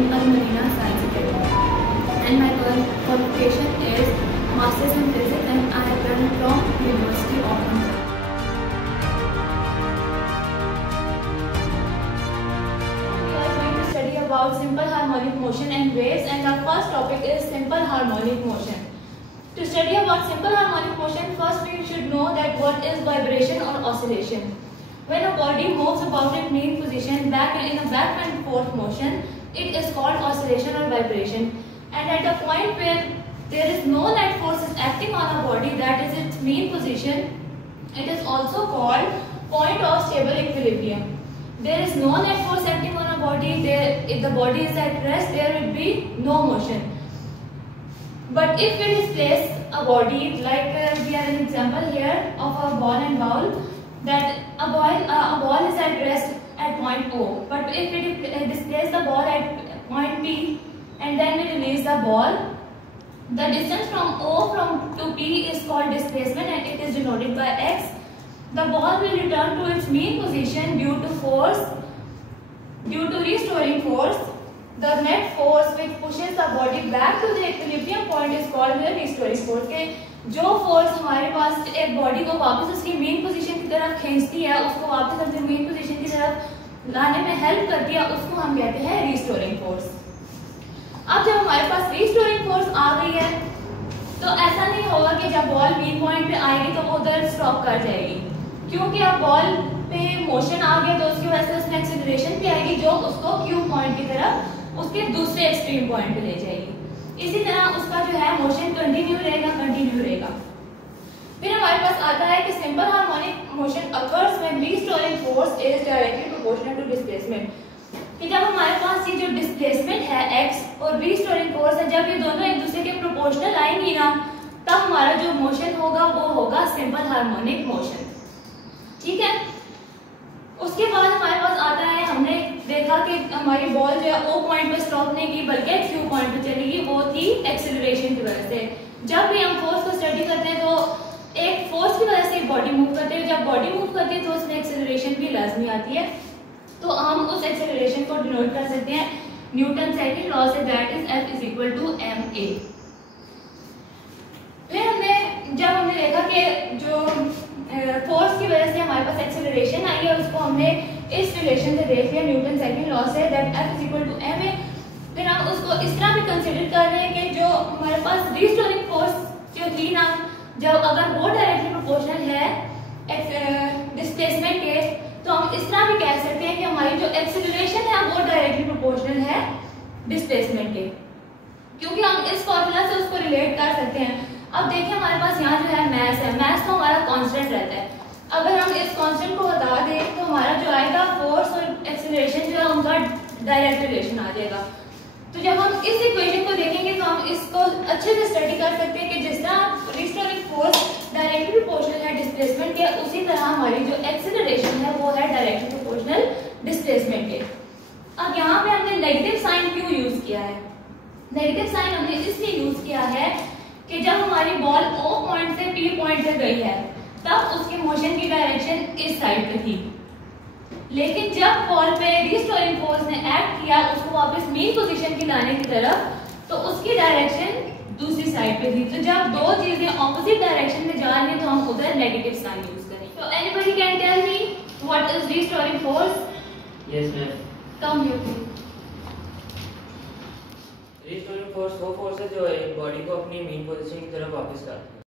in Al Marina Science Academy, and my qualification is Masters in Physics, and I have done from University of Punjab. We are going to study about simple harmonic motion and waves, and the first topic is simple harmonic motion. To study about simple harmonic motion, first we should know that what is vibration or oscillation. When a body moves about its main position in a back and forth motion, it is called oscillation or vibration. And at the point where there is no net force is acting on a body, that is its mean position, it is also called point of stable equilibrium. There is no net force acting on a body. If the body is at rest, there will be no motion. But if we displace a body, like we have an example here of a ball and ball, that a ball is at rest at point O. But if we displace the ball at point P and then we release the ball, the distance from O to P is called displacement, and it is denoted by x. The ball will return to its mean position due to restoring force. The net force which pushes the body back to the equilibrium point is called the restoring force. के जो force हमारे पास एक body को वापस उसकी main position की तरफ खींचती है, उसको वापस अपनी मेन पोजीशन की तरफ लाने में हेल्प करती है, उसको हम कहते हैं रिस्टोरिंग फोर्स। अब जब हमारे पास रिस्टोरिंग फोर्स आ गई है, तो ऐसा नहीं होगा कि जब बॉल मेन पॉइंट पे आएगी तो वो उधर स्टॉप कर जाएगी, क्योंकि अब बॉल पे मोशन आ गया तो उसकी वजह से उसमें एक्सीलरेशन भी आएगी जो उसको क्यू पॉइंट की तरफ उसके दूसरे एक्सट्रीम पॉइंट पे ले जाएगी। इसी तरह उसका जो है मोशन कंटिन्यू रहेगा। फिर हमारे पास आता है कि simple harmonic motion occurs when restoring force is directly proportional to displacement. कि जब हमारे पास ये जो डिस्प्लेसमेंट है x और रिस्टोरिंग फोर्स है, जब ये दोनों एक दूसरे के प्रोपोर्शनल आएंगी ना, तब हमारा जो मोशन होगा वो होगा सिंपल हार्मोनिक मोशन। ठीक है। उसके बाद हमारे पास आता है, हमने देखा कि हमारी बॉल जो है ओ पॉइंट पे स्टॉप नहीं की बल्कि क्यू पॉइंट पे चलेगी, वो थी एक्सेलरेशन की वजह से। जब भी हम फोर्स को स्टडी करते हैं तो एक फोर्स की वजह से बॉडी मूव करते हैं, जब बॉडी मूव करती है तो उसमें एक्सेलरेशन भी लाजमी आती है, तो हम उस एक्सेलरेशन को डिनोट कर सकते हैं न्यूटन सेकंड लॉ से, that is F is equal to ma। फिर जब हमने देखा कि जो फोर्स की वजह से हमारे पास एक्सेलरेशन आई है, उसको हमने इस रिलेशन से देख लिया न्यूटन सेकंड लॉ से, that F is equal to ma। फिर हम उसको इस तरह भी कंसीडर कर रहे हैं कि जो हमारे पास रिस्टोरिंग फोर्स जो थी ना, जब अगर वो डायरेक्टली प्रोपोर्शनल है डिस्प्लेसमेंट के, तो हम इस तरह भी कह सकते हैं कि हमारी जो एक्सेलरेशन है वो डायरेक्टली प्रोपोर्शनल है डिस्प्लेसमेंट के, क्योंकि हम इस फॉर्मूला से उसको रिलेट कर सकते हैं। अब देखिए हमारे पास यहाँ जो है मैथ तो हमारा कांस्टेंट रहता है। अगर हम इस कांस्टेंट को हटा दें तो हमारा जो आएगा फोर्स और एक्सेलरेशन जो है उनका डायरेक्ट रिलेशन आ जाएगा। तो जब हम इस इक्वेशन को देखेंगे तो हम इसको अच्छे से स्टडी कर सकते हैं कि जिस तरह रिस्टोरिंग फोर्स डायरेक्टली प्रोपोर्शनल है डिस्प्लेसमेंट के, उसी तरह हमारी जो एक्सेलरेशन है वो है डायरेक्टली प्रोपोर्शनल डिस्प्लेसमेंट के। अब यहाँ पे हमने नेगेटिव साइन क्यों यूज किया है? नेगेटिव साइन हमने इसलिए यूज किया है कि जब हमारी बॉल O पॉइंट से P पॉइंट पे गई है, तब उसके मोशन की डायरेक्शन इस साइड पे थी, लेकिन जब बॉल पे रिस्टोरिंग फोर्स ने एक्ट किया उसको वापस मेन पोजीशन की लाने की तरफ, तो उसकी डायरेक्शन दूसरी साइड पे थी। तो जब दो चीजें ऑपोजिट डायरेक्शन में जा रही हैं तो हम उधर नेगेटिव साइन यूज करेंगे। तो anybody can tell me what is restoring force? Yes ma'am. Come you please. Restoring force वो फोर्स है जो एक बॉडी को अपनी मेन पोजीशन की तरफ वापस लाता है।